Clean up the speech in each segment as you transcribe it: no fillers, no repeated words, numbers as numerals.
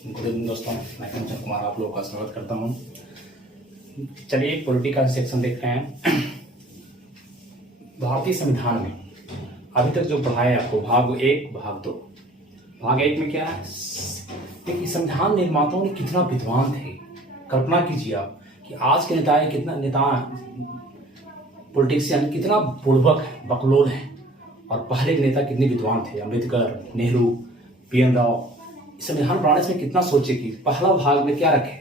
Good evening दोस्तों, मैं कंचन कुमार आप लोगों का स्वागत करता हूं। चलिए पॉलिटिकल सेक्शन देख रहे हैं। भारतीय संविधान में अभी तक जो पढ़ाया आपको भाग 1 भाग 2। भाग 1 में क्या है, देखिए संविधान निर्माताओं ने कितना विद्वान थे। कल्पना कीजिए आप कि आज के नेता पॉलिटिशियन कितना बुड़बक है, बकलोल है, और पहले के नेता कितने विद्वान थे। अम्बेडकर, नेहरू, पी.एन. राव। संविधान बनाने से कितना सोचे कि पहला भाग में क्या रखे,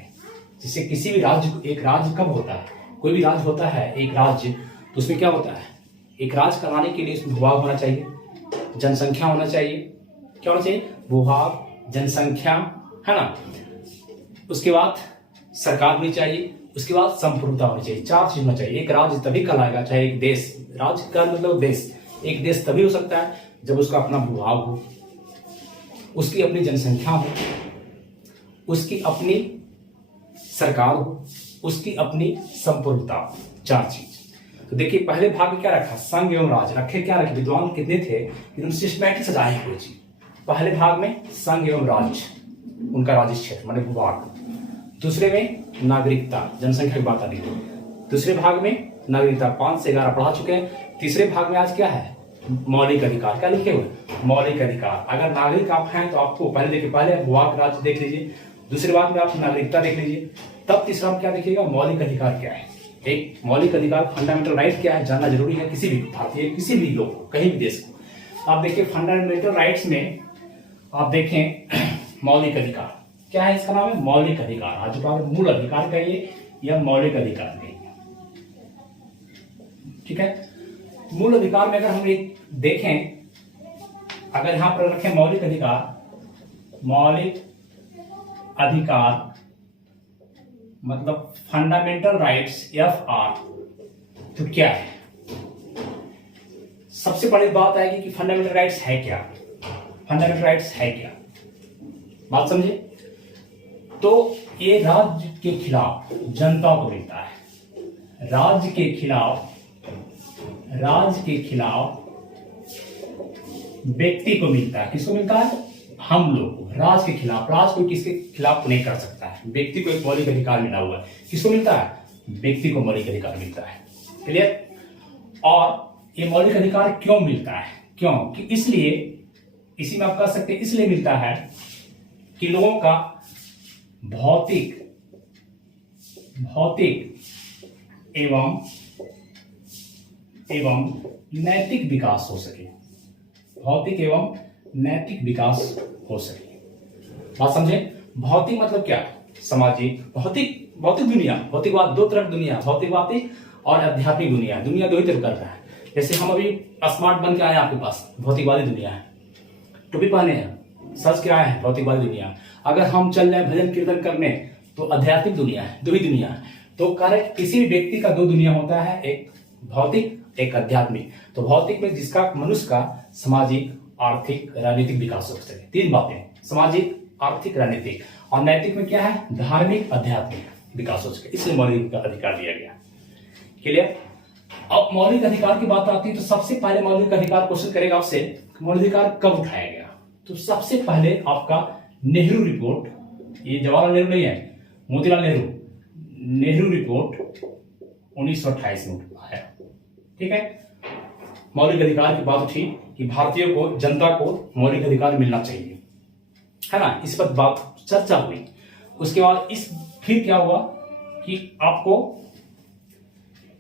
जिससे किसी भी राज्य को, एक राज्य कब होता है, कोई भी राज्य होता है एक राज्य, तो उसमें क्या होता है, एक राज्य कराने के लिए उसमें भूभाग होना चाहिए, जनसंख्या होना चाहिए। क्या होना चाहिए, भूभाग, जनसंख्या, है ना। उसके बाद सरकार होनी चाहिए, उसके बाद संप्रभुता होनी चाहिए। 4 चीज होना चाहिए। एक राज्य तभी कहलाएगा, चाहे एक देश, राज्य का मतलब देश, एक देश तभी हो सकता है जब उसका अपना भूभाग हो, उसकी अपनी जनसंख्या हो, उसकी अपनी सरकार हो, उसकी अपनी संप्रभुता हो। 4 चीज। तो देखिए पहले भाग में क्या रखा, संघ एवं राज्य रखे। क्या रखे, विद्वान कितने थे कि उन्होंने सिस्टमैटिक सजाए हैं कोई चीज। पहले भाग में संघ एवं राज्य, उनका राज्य क्षेत्र माने भूभाग। दूसरे में नागरिकता, जनसंख्या की बात आ रही है। दूसरे भाग में नागरिकता 5 से 11 पढ़ा चुके हैं। तीसरे भाग में आज क्या है, मौलिक अधिकार। क्या लिखे हुए, मौलिक अधिकार। अगर नागरिक आप हैं तो आपको पहले देखिए, पहले भूभाग राज्य देख लीजिए, दूसरे भाग में आप नागरिकता देख लीजिए, तब तीसरा में क्या देखिएगा, मौलिक अधिकार क्या है। एक मौलिक अधिकार, फंडामेंटल राइट क्या है, जानना जरूरी है किसी भी भारतीय, किसी भी लोग को, कहीं भी देश को। आप देखिए फंडामेंटल राइट्स में आप देखें मौलिक अधिकार क्या है, इसका नाम है मौलिक अधिकार। आज मूल अधिकार कहिए या मौलिक अधिकार कहिए, ठीक है। मूल अधिकार में अगर हम एक देखें, अगर यहां पर रखें मौलिक अधिकार, मौलिक अधिकार मतलब फंडामेंटल राइट्स FR, तो क्या है, सबसे बड़ी बात आएगी कि फंडामेंटल राइट्स है क्या, फंडामेंटल राइट्स है क्या, बात समझे। तो ये राज्य के खिलाफ जनता को मिलता है, राज्य के खिलाफ व्यक्ति को मिलता है। किसको मिलता है, हम लोग को। राज के खिलाफ, राज कोई किसके खिलाफ नहीं कर सकता है। व्यक्ति को एक मौलिक अधिकार मिला हुआ है। किसको मिलता है, व्यक्ति को मौलिक अधिकार मिलता है। क्लियर। और ये मौलिक अधिकार क्यों मिलता है, क्यों कि इसलिए, इसी में आप कह सकते हैं इसलिए मिलता है कि लोगों का भौतिक एवं नैतिक विकास हो सके, भौतिक एवं नैतिक विकास हो सके। बात समझे। भौतिक मतलब क्या, सामाजिक, भौतिक दुनिया, भौतिकवाद, 2 तरह की दुनिया, भौतिकवादी और आध्यात्मिक दुनिया। दुनिया 2 ही तरह कर रहा है। जैसे हम अभी स्मार्ट बन के आए आपके पास, भौतिकवादी दुनिया है, टोपी पहने हैं, सच क्या है, भौतिकवादी दुनिया। अगर हम चल रहे भजन कीर्तन करने तो आध्यात्मिक दुनिया है, 2 ही दुनिया है। तो कार्य किसी व्यक्ति का 2 दुनिया होता है, एक भौतिक, एक आध्यात्मिक। तो भौतिक में जिसका मनुष्य का सामाजिक, आर्थिक, राजनीतिक विकास हो सके। 3 बातें, सामाजिक, आर्थिक, राजनीतिक। और नैतिक में क्या है, धार्मिक, आध्यात्मिक विकास हो सके। इसलिए मौलिक अधिकार दिया गया। क्लियर। अब मौलिक अधिकार की बात आती है तो सबसे पहले मौलिक अधिकार क्वेश्चन करेगा आपसे, मौलिक अधिकार कब उठाया गया। तो सबसे पहले आपका नेहरू रिपोर्ट, ये जवाहरलाल नेहरू नहीं है, मोतीलाल नेहरू रिपोर्ट 1928 में आया। ठीक है। मौलिक अधिकार की बात उठी कि भारतीयों को, जनता को मौलिक अधिकार मिलना चाहिए, है ना। इस पर बात चर्चा हुई। उसके बाद फिर क्या हुआ कि आपको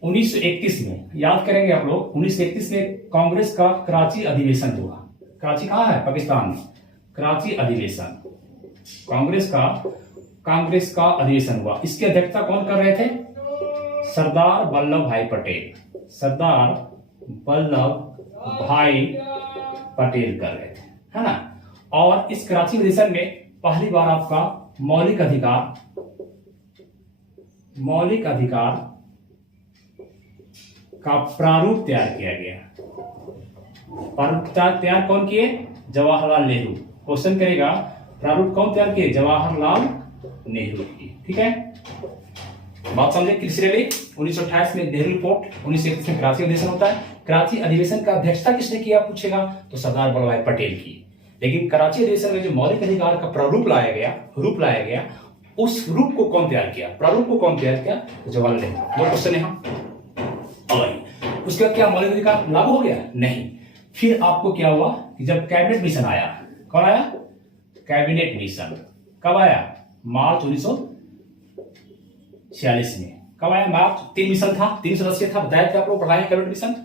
1931 में याद करेंगे आप लोग, 1931 में कांग्रेस का कराची अधिवेशन हुआ। कराची कहाँ है, पाकिस्तान में। कराची अधिवेशन, कांग्रेस का अधिवेशन हुआ। इसकी अध्यक्षता कौन कर रहे थे, सरदार वल्लभ भाई पटेल, सरदार वल्लभ भाई पटेल कर रहे थे, है ना। और इस कराची अधिवेशन में पहली बार आपका मौलिक अधिकार का प्रारूप तैयार किया गया। प्रारूप तैयार कौन किए, जवाहरलाल नेहरू। क्वेश्चन करेगा प्रारूप कौन तैयार किए, जवाहरलाल नेहरू की। ठीक है, बात समझे क्लियरली। 1928 में नेहरू रिपोर्ट, 1931 में कराची अधिवेशन होता है। कराची अधिवेशन का अध्यक्षता किसने किया पूछेगा तो सरदार वल्लभ भाई पटेल की। लेकिन कराची अधिवेशन में जो मौलिक अधिकार का प्रारूप लाया गया, उस रूप को कौन तैयार किया, प्रारूप को कौन तैयार किया? जवाहरलाल नेहरू। दो क्वेश्चन है। और उसके बाद क्या मौलिक अधिकार लागू हो गया? नहीं। फिर आपको क्या हुआ कि जब कैबिनेट मिशन आया, कौन आया? कैबिनेट मिशन कब आया? मार्च 1946 में। कब आया? मार्च। 3 मिशन था, 3 सदस्य था, बताया था आपको, पढ़ाया cabinet mission.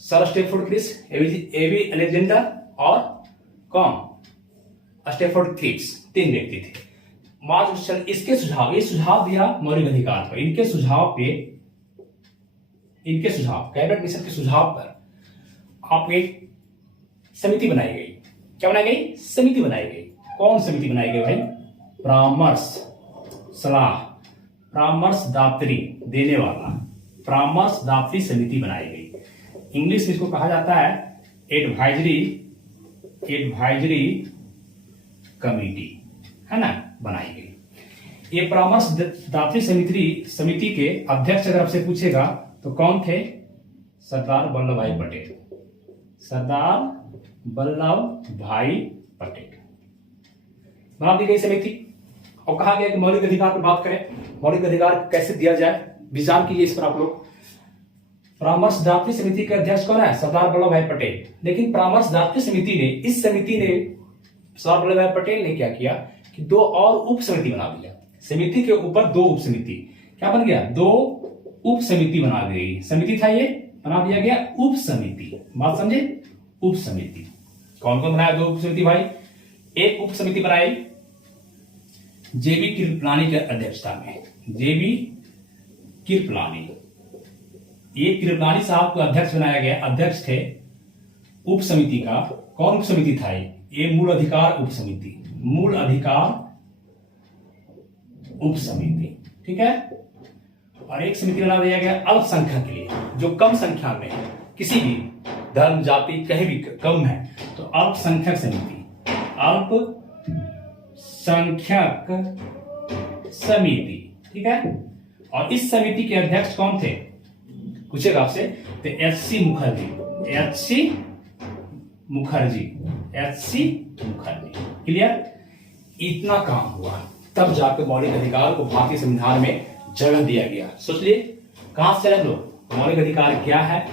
Sir Stafford Cripps, AV Alexander और कौन? स्टेफोर्ड क्रिप्स, 3 व्यक्ति थे। मार्च इसके सुझाव, ये सुझाव दिया मौलिक अधिकार पर। इनके सुझाव कैबिनेट मिशन के सुझाव पर आप एक समिति बनाई गई। क्या बनाई गई? समिति बनाई गई। कौन समिति बनाई गई भाई? परामर्श, सलाह, परामर्श दात्री देने वाला, परामर्श दात्री समिति बनाई गई। इंग्लिश में इसको कहा जाता है एडवाइजरी कमिटी, है ना, बनाई गई। ये परामर्श दात्री समिति के अध्यक्ष अगर आपसे पूछेगा तो कौन थे? सरदार वल्लभ भाई पटेल। सरदार वल्लभ भाई पटेल बना दी गई समिति। और कहा गया कि मौलिक अधिकार पर बात करें, मौलिक अधिकार कैसे दिया जाए, विचार कीजिए इस पर आप लोग। परामर्शदात्री समिति के अध्यक्ष कौन है? सरदार वल्लभ भाई पटेल। लेकिन परामर्शदात्री समिति ने सरदार वल्लभ भाई पटेल ने क्या किया कि 2 और उप समिति बना दिया। समिति के ऊपर 2 उप समिति, क्या बन गया? 2 उप समिति बना दी गई। समिति था ये, बना दिया गया उप समिति। बात समझे? उप समिति कौन कौन बनाया? 2 उप समिति भाई। एक उप समिति बनाई जेबी कृपलानी की अध्यक्षता में। जेबी कृपलानी, ये कृपलानी साहब को अध्यक्ष बनाया गया। अध्यक्ष थे उप समिति का। कौन उप समिति था ये? मूल अधिकार उप समिति। मूल अधिकार उप समिति, ठीक है। और एक समिति बना दिया गया अल्पसंख्यक के लिए, जो कम संख्या में है, किसी भी धर्म जाति कहीं भी कम है, तो अल्पसंख्यक समिति, अल्पसंख्यक समिति, ठीक है। और इस समिति के अध्यक्ष कौन थे पूछेगा आपसे? तो एच.सी. मुखर्जी। क्लियर? इतना काम हुआ, तब जाकर मौलिक अधिकार को भारतीय संविधान में जगह दिया गया। सोच लिए कहां से चले लोग? मौलिक अधिकार क्या है?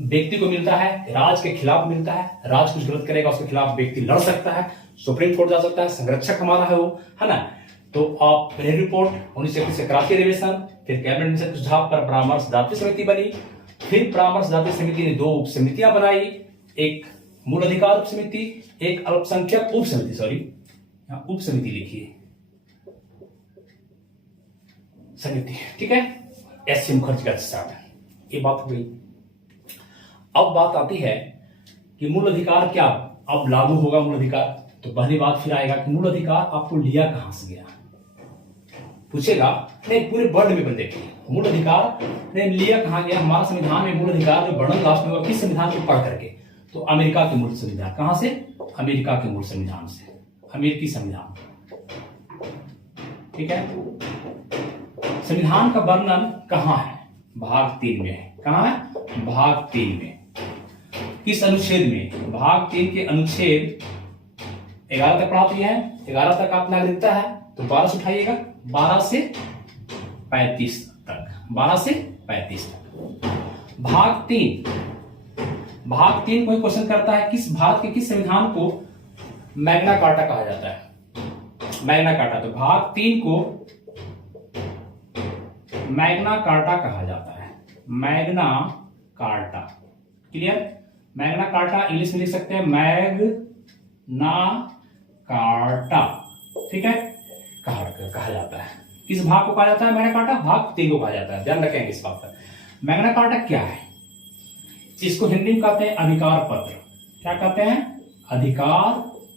व्यक्ति को मिलता है, राज के खिलाफ मिलता है। राज कुछ गलत करेगा, उसके खिलाफ व्यक्ति लड़ सकता है, सुप्रीम कोर्ट जा सकता है, संरक्षक हमारा है वो, है ना। तो आप नेहरू रिपोर्ट 1931 से कराची अधिवेशन, फिर कैबिनेट मिशन के सुझाव पर परामर्शदात्री समिति बनी। फिर परामर्शदात्री समिति ने 2 उप समितियां बनाई, एक मूल अधिकार उप समिति, एक अल्पसंख्यक उप समिति। सॉरी, यहां उप समिति लिखिए, समिति, ठीक है। एच.सी. मुखर्जी का साथ ये बात हो गई। अब बात आती है कि मूल अधिकार क्या अब लागू होगा? मूल अधिकार, तो पहली बात फिर आएगा कि मूल अधिकार आपको लिया कहां से गया, पूछेगा। नहीं, पूरे वर्ल्ड में बंदे मूल अधिकार ने लिया कहां गया? हमारा संविधान में मूल अधिकार जो वर्णन लास्ट में हुआ किस संविधान को पढ़ करके? तो अमेरिका के मूल संविधान। कहां से? अमेरिका के मूल संविधान से, अमेरिकी संविधान, ठीक है। संविधान का वर्णन कहां है? भाग 3 में है। कहां है? भाग 3 में। किस अनुच्छेद में? भाग 3 के अनुच्छेद 11 तक पढ़ाती है। 11 तक आप नागरिकता है तो 12 से उठाइएगा, 12 से 35 तक, 12 से 35 तक। भाग 3 कोई क्वेश्चन करता है किस भारत के किस संविधान को मैग्ना कार्टा कहा जाता है? Magna carta. तो भाग 3 को मैग्ना कार्टा कहा जाता है। Magna carta, clear? Magna carta English में लिख सकते हैं मैग्ना कार्टा, ठीक है, कहा जाता है। किस भाग को कहा जाता है मैग्ना कार्टा? भाग 3 को कहा जाता है, ध्यान रखेंगे इस बात पर। मैग्ना कार्टा क्या है? इसको हिंदी में कहते हैं अधिकार पत्र। क्या कहते हैं? अधिकार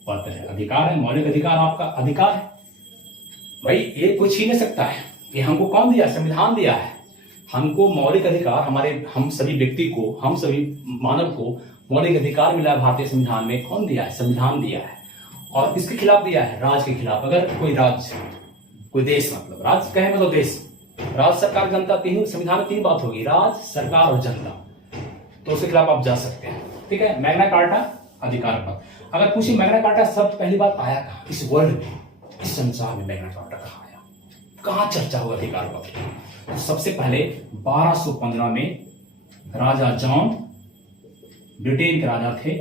पत्र है। अधिकार है, मौलिक अधिकार आपका अधिकार है भाई, ये कोई छीन नहीं सकता है। ये हमको कौन दिया? संविधान दिया है हमको मौलिक अधिकार। हम सभी व्यक्ति को, हम सभी मानव को मौलिक अधिकार मिला है भारतीय संविधान में। कौन दिया है? संविधान दिया है। और किसके खिलाफ दिया है? राज के खिलाफ। अगर कोई राज्य, कोई देश, मतलब राज कहे मतलब देश, राज्य, सरकार, जनता, तीनों संविधान में 3 बात होगी, राज, सरकार और जनता, तो उसके खिलाफ आप जा सकते हैं, ठीक है। मैग्ना कार्टा अधिकार पर। अगर पूछे मैग्ना कार्टा शब्द पहली बार आया कहाँ, इस वर्ल्ड में, इस संसार में मैग्ना कार्टा कहाँ आया, कहाँ चर्चा हुआ अधिकार पत्र। तो सबसे पहले 1215 में राजा जॉन, ब्रिटेन के राजा थे,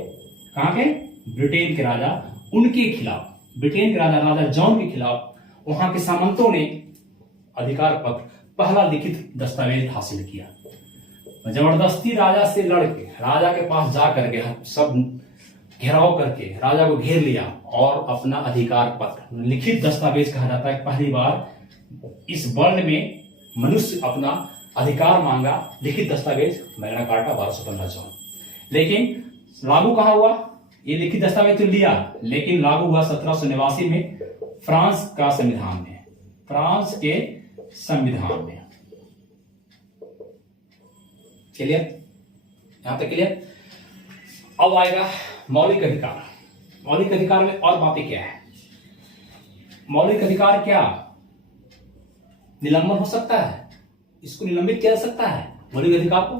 कहाँ के, ब्रिटेन के राजा, उनके खिलाफ, ब्रिटेन के राजा जॉन के खिलाफ वहां के सामंतों ने अधिकार पत्र, पहला लिखित दस्तावेज हासिल किया। जबरदस्ती राजा से लड़के, राजा के पास जा करके सब घेराव करके राजा को घेर लिया और अपना अधिकार पत्र, लिखित दस्तावेज कहा जाता है, पहली बार इस वर्ल्ड में मनुष्य अपना अधिकार मांगा, लिखित दस्तावेज मैग्ना कार्टा 1215 जॉन। लेकिन लागू कहाँ हुआ, ये लिखित दस्तावेज तो लिया, लेकिन लागू हुआ 1789 में फ्रांस का संविधान में, फ्रांस के संविधान में। क्लियर, यहां तक क्लियर। अब आएगा मौलिक अधिकार। मौलिक अधिकार में और बातें क्या है, मौलिक अधिकार क्या, निलंबन हो सकता है, इसको निलंबित किया जा सकता है, मौलिक अधिकार को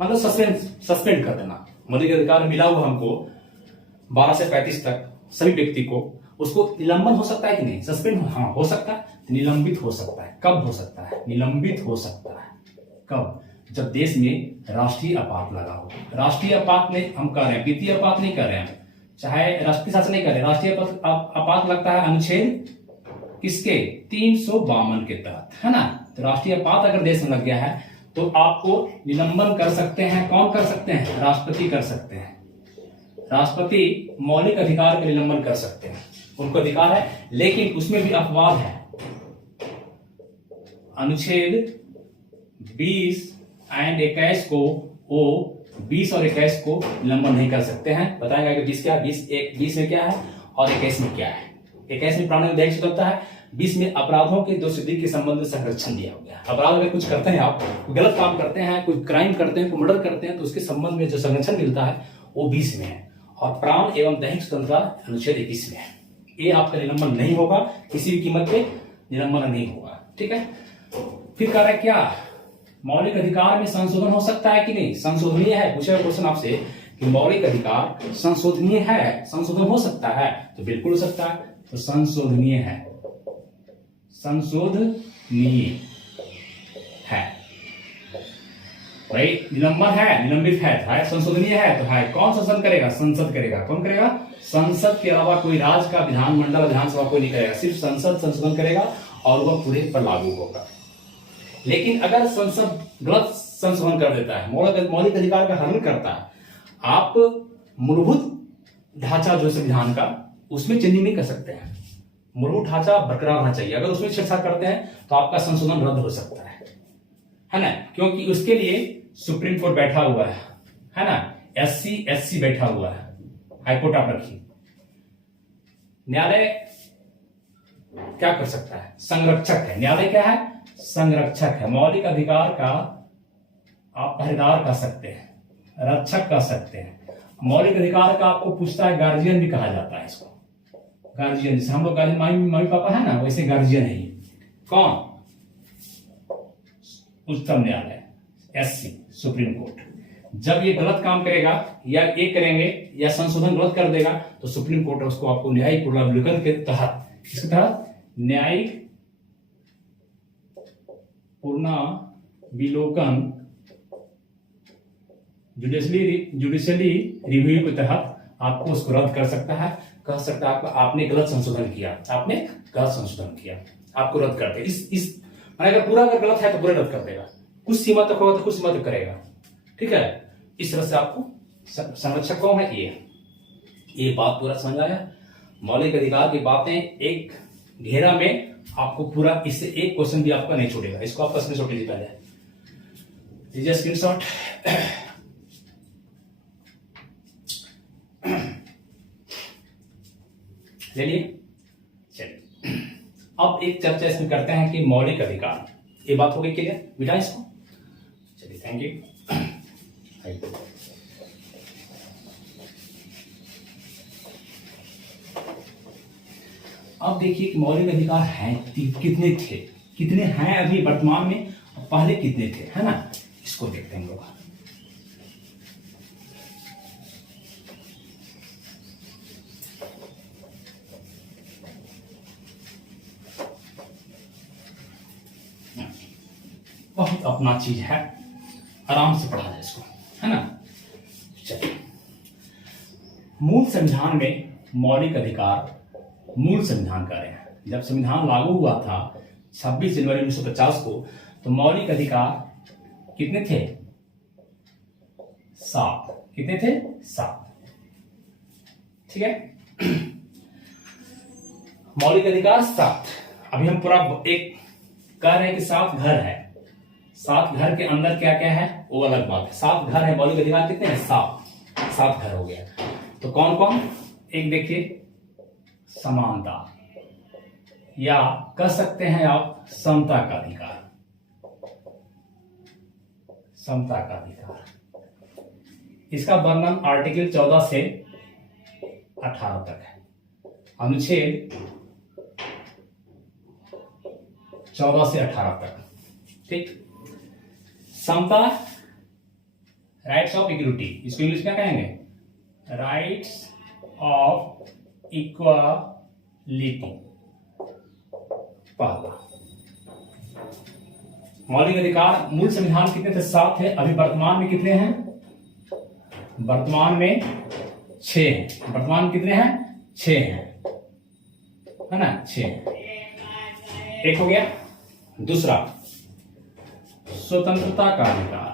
मतलब सस्पेंड कर देना। मौलिक अधिकार मिला हुआ हमको 12 से 35 तक सभी व्यक्ति को, उसको निलंबन हो सकता है कि नहीं, सस्पेंड, हाँ हो सकता है, निलंबित हो सकता है। कब हो सकता है, निलंबित हो सकता है कब, जब देश में राष्ट्रीय आपात लगा हो। राष्ट्रीय आपात में हम कर रहे हैं, वित्तीय आपात नहीं कर रहे हैं, चाहे राष्ट्रीय शासन नहीं कर रहे, राष्ट्रीय आपात लगता है अनुच्छेद किसके, 352 के तहत, है ना। तो राष्ट्रीय आपात अगर देश में लग गया है तो आपको निलंबन कर सकते हैं, कौन कर सकते हैं, राष्ट्रपति कर सकते हैं। राष्ट्रपति मौलिक अधिकार का निलंबन कर सकते हैं, उनको अधिकार है, लेकिन उसमें भी अपवाद है। अनुच्छेद 20 एंड 21 को वो 20 और 21 को निलंबन नहीं कर सकते हैं। बताएंगे कि 20 क्या है, 20 में क्या है और 21 में क्या है। 21 में प्राणा न्यायिक स्वतंत्रता है, 20 में अपराधों के दोषसिद्धि के संबंध में संरक्षण दिया गया है। अपराध अगर कुछ करते हैं, आप गलत काम करते हैं, कोई क्राइम करते हैं, कोई मर्डर करते हैं, तो उसके संबंध में जो संरक्षण मिलता है वो 20 में है, और प्राण एवं दैहिक स्वतंत्रता अनुच्छेद 21 में है। ये आपका निलंबन नहीं होगा, किसी भी कीमत पे निलंबन नहीं होगा, ठीक है। फिर कह रहा है क्या, मौलिक अधिकार में संशोधन हो सकता है कि नहीं, संशोधनीय है। पूछा क्वेश्चन आपसे कि मौलिक अधिकार संशोधनीय है, संशोधन हो सकता है, तो बिल्कुल हो सकता है, तो संशोधनीय है, संशोधनीय है भाई। निलंबन है, निलंबित है, संशोधनीय है, तो है कौन शासन करेगा, संसद करेगा। कौन करेगा, संसद के अलावा कोई राज्य का विधानमंडल, विधानसभा कोई नहीं करेगा, सिर्फ संसद संशोधन करेगा और वह पूरे पर लागू होगा। लेकिन अगर संसद गलत संशोधन कर देता है, मौलिक अधिकार का हनन करता है, आप मूलभूत ढांचा जो संविधान का, उसमें चेंजिंग नहीं कर सकते हैं। मूलभूत ढांचा बरकरार रहना चाहिए, अगर उसमें छेड़छाड़ करते हैं तो आपका संशोधन रद्द हो सकता है ना, क्योंकि उसके लिए सुप्रीम कोर्ट बैठा हुआ है ना, एससी बैठा हुआ है, हाईकोर्ट आप रखिए। न्यायालय क्या कर सकता है, संरक्षक है। न्यायालय क्या है, संरक्षक है। मौलिक अधिकार का आप पहरेदार कर सकते हैं, रक्षक कर सकते हैं। मौलिक अधिकार का आपको पूछता है, गार्जियन भी कहा जाता है इसको, गार्जियन। जैसे हम लोग गार्जियन मम्मी पापा है ना, वैसे गार्जियन है ये। कौन, उच्चतम न्यायालय, एससी, सुप्रीम कोर्ट। जब ये गलत काम करेगा या ये करेंगे या संशोधन गलत कर देगा, तो सुप्रीम कोर्ट उसको आपको न्यायिक पुनरावलोकन के तहत, इसके तहत न्यायिक पुनरावलोकन, जुडिशियली रिव्यू के तहत आपको उसको रद्द कर सकता है। कह सकता है आपने गलत संशोधन किया, आपने गलत संशोधन किया, आपको रद्द कर दे। इस अगर पूरा अगर गलत है तो पूरा रद्द कर देगा, कुछ सीमा तक होगा तो कुछ सीमा तक करेगा, ठीक है। इस तरह से आपको संरक्षक कौन है, ये बात पूरा समझ आया। मौलिक अधिकार की बातें एक घेरा में आपको पूरा, इससे एक क्वेश्चन भी आपका नहीं छोड़ेगा। इसको आपका स्क्रीनशॉट लीजिए, पहले लीजिए स्क्रीनशॉट। चलिए अब एक चर्चा इसमें करते हैं कि मौलिक अधिकार, ये बात हो गई क्लियर, मिटा इसको। चलिए, थैंक यू। अब देखिए कि मौलिक अधिकार हैं कितने थे, कितने हैं अभी वर्तमान में, पहले कितने थे, है ना। इसको देखते हैं लोग। बहुत अपना चीज है, आराम से पढ़ा जाए इसको, है ना। चलिए, मूल संविधान में मौलिक अधिकार, मूल संविधान कह रहे हैं। जब संविधान लागू हुआ था 26 जनवरी 1950 को, तो मौलिक अधिकार कितने थे? 7। कितने थे? 7। ठीक है, मौलिक अधिकार 7। अभी हम पूरा एक कह रहे हैं कि 7 घर है, 7 घर के अंदर क्या क्या है वो अलग बात है। 7 घर है, मौलिक अधिकार कितने हैं? 7 घर हो गया। तो कौन कौन? एक देखिए, समानता, या कह सकते हैं आप समता का अधिकार, समता का अधिकार। इसका वर्णन आर्टिकल 14 से 18 तक है। अनुच्छेद 14 से 18 तक, ठीक। समता, राइट्स ऑफ इक्वलिटी, इसको इंग्लिश में कहेंगे राइट्स ऑफ इक्वालिटी। पहला मौलिक अधिकार, मूल संविधान कितने थे? 7 थे। अभी वर्तमान में कितने हैं? वर्तमान में 6 हैं। वर्तमान में कितने हैं? 6 हैं, है ना, 6। एक हो गया। दूसरा, स्वतंत्रता का अधिकार,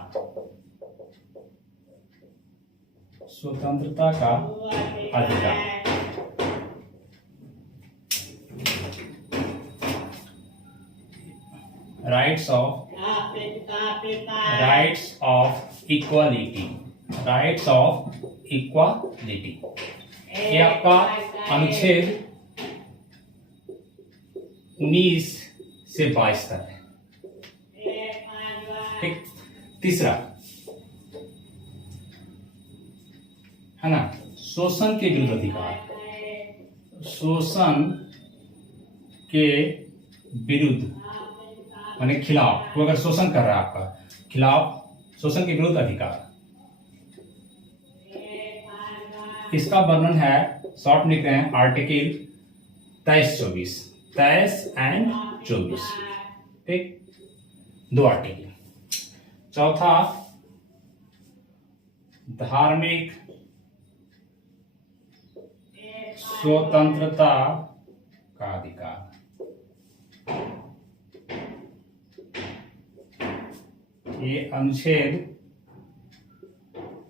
स्वतंत्रता का अधिकार। Rights of equality, rights of equality, ये आपका अनुच्छेद 19 से 22 तक है, ठीक। तीसरा है ना, शोषण के विरुद्ध अधिकार, शोषण के विरुद्ध माने खिलाफ, कोई अगर शोषण कर रहा है आपका खिलाफ, शोषण के विरुद्ध अधिकार। इसका वर्णन है, शॉर्ट में लिख रहे हैं, आर्टिकल 23-24, 23 एंड 24, ठीक, 2 आर्टिकल। चौथा, धार्मिक स्वतंत्रता का अधिकार, ये अनुच्छेद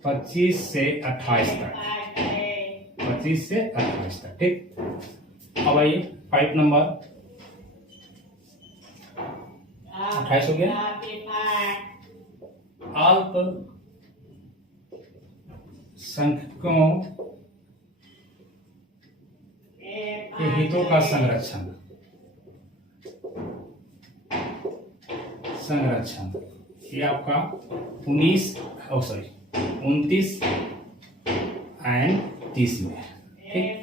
25 से 28 तक, 25 से 28 तक, ठीक। अब आइए 5 नंबर, 28 हो गया। अल्प संख्यकों के हितों का संरक्षण, संरक्षण, ये आपका 29 एंड 30 में, ठीक।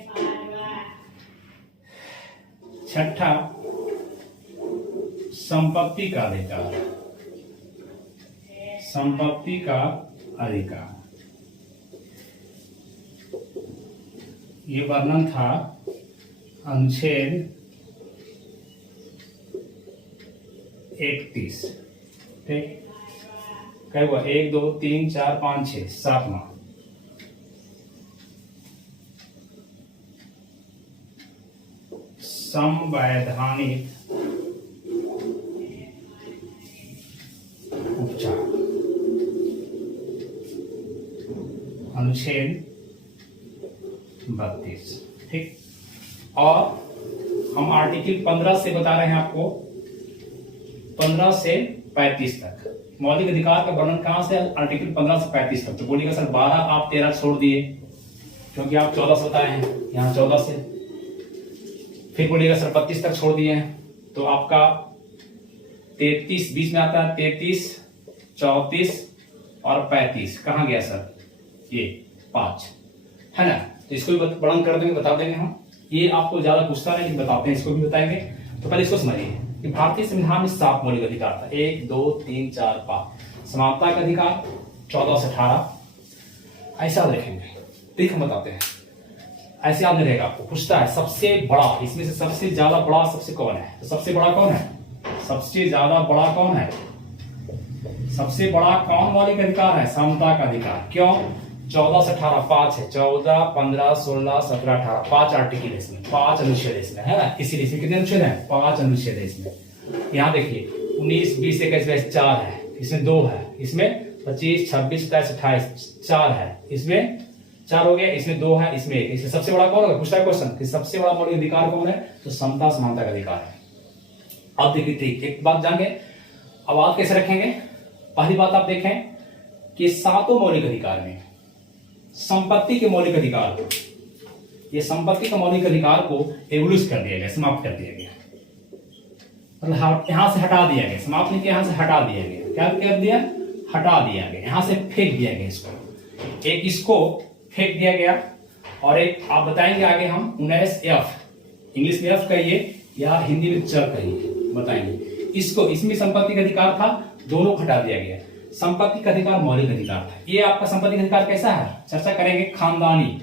छठा, संपत्ति का अधिकार, संपत्ति का अधिकार, ये वर्णन था अनुच्छेद 31, ठीक। क्या हुआ? 1 2 3 4 5 6 7वां। संवैधानिक उपचार, अनुच्छेद 32, ठीक। और हम आर्टिकल 15 से बता रहे हैं आपको, 15 से 35 तक मौलिक अधिकार का वर्णन कहां से? आर्टिकल 15 से 35 तक। तो बोलिएगा सर 12 आप 13 छोड़ दिए, क्योंकि आप 14 से बताए हैं, यहाँ 14 से। फिर बोलिएगा सर 32 तक छोड़ दिए हैं, तो आपका 33 बीच में आता है, 33, 34 और 35 कहाँ गया सर? ये 5 है ना। तो इसको भी वर्णन कर देंगे, बता देंगे हम। ये आपको ज्यादा पूछता नहीं, बताते हैं, इसको भी बताएंगे। तो पहले इसको समझिए कि भारतीय संविधान में 7 मौलिक अधिकार था, 1 2 3 4 5। समानता का अधिकार 14 से 18, ऐसा देखेंगे, ठीक, हम बताते हैं। ऐसे याद नहीं रहेगा आपको, पूछता है सबसे बड़ा, इसमें से सबसे ज्यादा बड़ा सबसे कौन है? तो सबसे बड़ा कौन है? सबसे ज्यादा बड़ा कौन है? सबसे बड़ा कौन मौलिक अधिकार है? समता का अधिकार। क्यों? 14 से 18 5 है, 14, 15, 16, 17, 18 5 आर्टिकल है इसमें, 5 अनुच्छेद इसमें है ना। इसीलिए इसमें कितने अनुच्छेद है? 5 अनुच्छेद है इसमें। यहाँ देखिए 19, 20, 21, 22 4 है, इसमें 2 है, इसमें 25, 26, 27, 28 4 है, इसमें 4 हो गया, इसमें 2 है, इसमें 1। इसमें सबसे बड़ा कौन होगा? पूछता है क्वेश्चन कि सबसे बड़ा मौलिक अधिकार कौन है? तो समता समानता का अधिकार है। अब देखिए ठीक एक बात जान गए, अब आप कैसे रखेंगे? पहली बात आप देखें कि 7 मौलिक अधिकार में संपत्ति के मौलिक अधिकार को, ये संपत्ति के मौलिक अधिकार को एवोल्यूट कर दिया गया, समाप्त कर दिया गया, मतलब यहां से हटा दिया गया, समाप्त नहीं किया, यहां से हटा दिया गया। क्या कर दिया? हटा दिया गया, यहां से फेंक दिया गया इसको, एक इसको फेंक दिया गया और एक आप बताएंगे आगे हम 19F, इंग्लिश में F कहिए या हिंदी में च कहिए, बताएंगे इसको। इसमें संपत्ति का अधिकार था, दोनों हटा दिया गया। संपत्ति का अधिकार मौलिक अधिकार था। ये आपका संपत्ति का अधिकार कैसा है? चर्चा करेंगे खानदानी,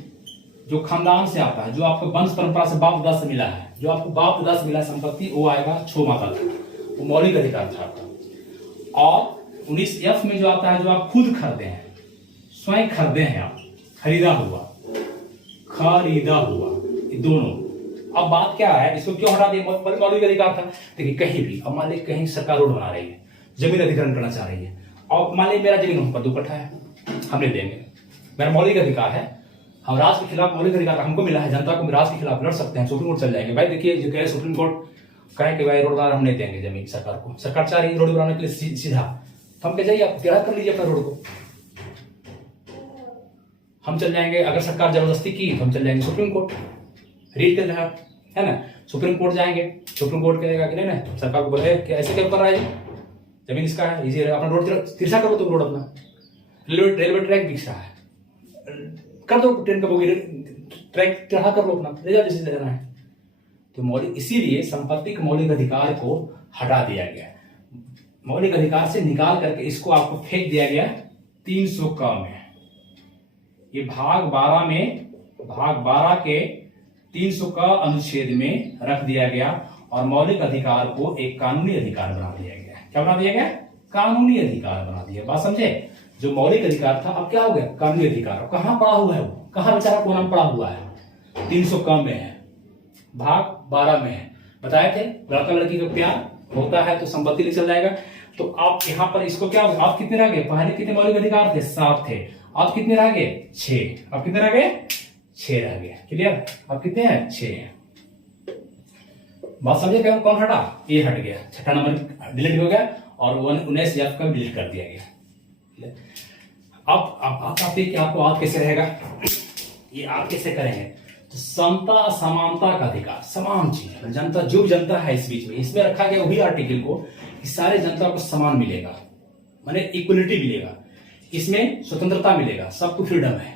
जो खानदान से आता है, जो आपको वंश परंपरा से बाप दादा से मिला है, जो आपको बाप दादा से मिला संपत्ति, वो आएगा छो माता था, वो मौलिक अधिकार था आपका। और 19F में जो आता है, जो आप खुद खरीदे हैं, स्वयं खरीदे हैं आप, खरीदा हुआ, ये दोनों। अब बात क्या है, इसको क्यों हटा दिया? मौलिक अधिकार था। देखिए कहीं भी, अब मान लीजिए कहीं सरकार रोड बना रही है, जमीन अधिग्रहण करना चाह रही है, और मान लीजिए मेरा जमीन पर 2 कट्ठा है, हमने देंगे, मेरा मौलिक अधिकार है, हम राज के खिलाफ मौलिक अधिकार हमको मिला है, जनता को राज के खिलाफ लड़ सकते हैं, सुप्रीम कोर्ट चल जाएंगे। भाई देखिए जो कह सुप्रीम कोर्ट कहे कि भाई रोड बना हम नहीं देंगे जमीन सरकार को, सरकार चाह रही है रोड बनाने के लिए सीधा, तो हम कह जाइए आप गिरा कर लीजिए अपना रोड को, हम चल जाएंगे। अगर सरकार जबरदस्ती की तो हम चल जाएंगे सुप्रीम कोर्ट, रीट कर रहा है ना, सुप्रीम कोर्ट जाएंगे, सुप्रीम कोर्ट कहेगा कि नहीं सरकार को बोले कि ऐसे क्या कर रहा है, जमीन इसका है, इजी अपना रोड तिरछा करो, तुम रोड अपना, रेलवे ट्रैक दिख रहा है, कर दो ट्रेन का बोगी ट्रैक टेढ़ा कर लो अपना, ले जाओ जैसे ले जाना है। तो मौलिक, इसीलिए संपत्ति के मौलिक अधिकार को हटा दिया गया, मौलिक अधिकार से निकाल करके इसको आपको फेंक दिया गया 300 क में। ये भाग 12 में, भाग 12 के 300 क अनुच्छेद में रख दिया गया और मौलिक अधिकार को एक कानूनी अधिकार बना दिया गया। क्या बना दिया गया? कानूनी अधिकार बना दिया। बात समझे? जो मौलिक अधिकार था अब क्या हो गया? कानूनी अधिकार। कहां पड़ा हुआ है वो? कहां बेचारा कोना में पड़ा हुआ है? 300 क में है, भाग 12 में है। बताए थे लड़का लड़की का प्यार होता है तो संपत्ति ले चल जाएगा। तो आप यहाँ पर इसको क्या, आप कितने रह गए? पहले कितने मौलिक अधिकार थे? 7 थे। आप कितने रह गए? 6। आप कितने रह गए? 6 रह गए। क्लियर? आप कितने हैं? 6 हैं। बात समझे? कौन हटा? ये हट गया, 6ठा नंबर डिलीट हो गया और 19F का डिलीट कर दिया गया। अब आप देखिए आपको आप कैसे रहेगा, ये आप कैसे करेंगे? तो समता समानता का अधिकार, समान चीज, जनता जो जनता है इस बीच में, इसमें रखा गया वही आर्टिकल को कि सारे जनता को समान मिलेगा, माने इक्वलिटी मिलेगा, इसमें स्वतंत्रता मिलेगा, सबको फ्रीडम है,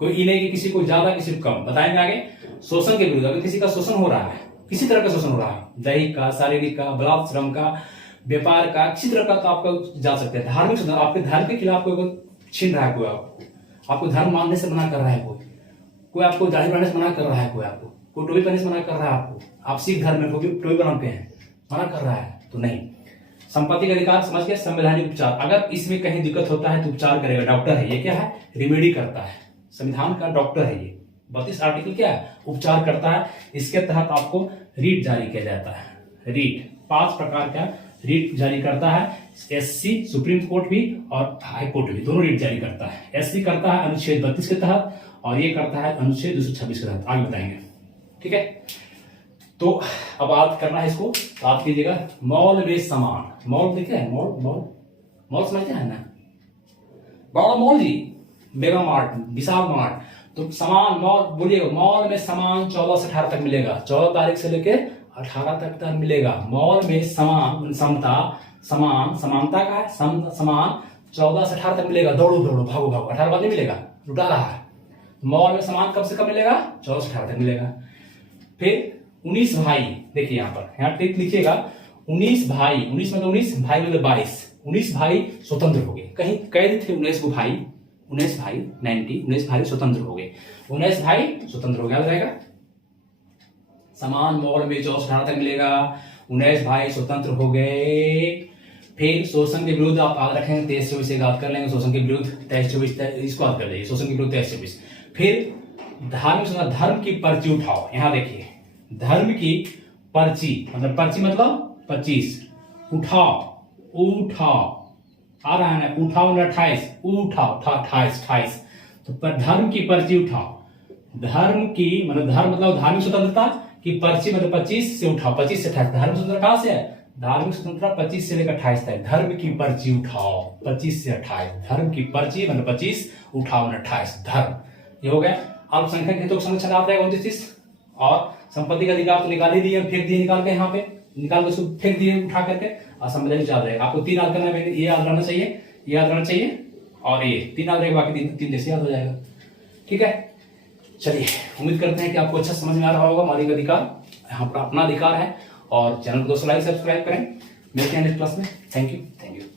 कोई ये नहीं कि किसी को ज्यादा किसी को कम। बताएंगे आगे। शोषण के विरुद्ध, अगर किसी का शोषण हो रहा है, किसी तरह का शोषण हो रहा है, दैहिक का, शारीरिक का, बलात्कार, श्रम का, व्यापार का, किसी तरह का, तो आपको जा सकते हैं। धार्मिक शोषण, आपके धर्म के खिलाफ कोई छीन रहा है, कोई आपको धर्म मानने से मना कर रहा है, कोई आपको दाढ़ी बनाने से मना कर रहा है, कोई टोपी पहनने से मना कर रहा है, आपको आप सिख धर्म में टोपी बनाते हैं, मना कर रहा है, तो नहीं। संपत्ति का अधिकार समझ के संवैधानिक उपचार, अगर इसमें कहीं दिक्कत होता है तो उपचार करेगा, डॉक्टर है ये, क्या है? रिमेडी करता है, संविधान का डॉक्टर है ये। 32 आर्टिकल क्या है? उपचार करता है। इसके तहत आपको रीट जारी किया जाता है। रीट 5 प्रकार का रीट जारी करता है। एससी सुप्रीम कोर्ट भी और हाई कोर्ट भी, दोनों रीट जारी करता है। एससी करता है अनुच्छेद 32 के तहत और ये करता है अनुच्छेद 226 के तहत। आगे बताएंगे, ठीक है। तो अब बात करना है इसको, बात कीजिएगा मॉल में समान। मॉल देखे हैं? मॉल समझते हैं ना? बड़ा मॉल जी, मेगा मार्ट, विशाल मार्ट, तो समान मॉल बोलिएगा। मॉल में समान 14 से 18 तक मिलेगा, 14 तारीख से लेकर 18 तक मिलेगा। मॉल में समान, समता, समान, समानता का है, समान 14 से 18 तक मिलेगा। दौड़ो भागो 18 बाद नहीं मिलेगा, लुटा रहा है। मॉल में समान कब से कब मिलेगा? 14 से 18 तक मिलेगा। फिर 19 भाई, देखिए यहाँ टिक लिखिएगा 19 भाई, 19 मतलब 19 भाई मतलब 22, 19 भाई स्वतंत्र हो गए। कहीं कैद थे 19 भाई, 19 भाई 19 भाई स्वतंत्र हो गए, 19 भाई स्वतंत्र हो गया। बताएगा समान मॉल में 14 से 18 तक मिलेगा, 19 भाई स्वतंत्र हो गए। फिर शोषण के विरुद्ध आप याद रखेंगे 23-24 से याद कर लेंगे, शोषण के विरुद्ध 23-24 इसको याद कर लीजिए, शोषण के विरुद्ध 23-24। फिर धार्मिक स्वतंत्रता, धर्म की पर्ची उठाओ। यहाँ देखिए धर्म की पर्ची मतलब पर्ची मतलब 25, उठाओ उठाओ आ रहा है ना, उठाओ 28, उठाओ 28, तो धर्म की पर्ची उठाओ। धर्म की मतलब धर्म मतलब धार्मिक स्वतंत्रता की पर्ची मतलब 25 से उठाओ, 25 से 28। धार्मिक स्वतंत्रता कहां से है? धार्मिक स्वतंत्रता 25 से लेकर 28 तक। धर्म की पर्ची उठाओ 25 से 28, धर्म की पर्ची मतलब 25 उठाओ 28 धर्म। ये हो गया। अल्पसंख्यक हितों का संरक्षण आप रहेगा 29, और संपत्ति का अधिकार तो निकाल ही दिए, फेंक दिए निकाल के, यहाँ पे निकाल के उसको फेंक दिए उठा करके, और संवैधानिक याद रहेगा। आपको 3 याद करना है, ये याद रहना चाहिए, ये याद रहना चाहिए, और ये 3 याद रहेगा, बाकी 3 जैसे याद हो जाएगा। ठीक है, चलिए उम्मीद करते हैं कि आपको अच्छा समझ में आ रहा होगा। मौलिक अधिकार यहाँ पर अपना अधिकार है, और चैनल को दोस्तों लाइक सब्सक्राइब करें। मिलते हैं नेक्स्ट क्लास में। Thank you.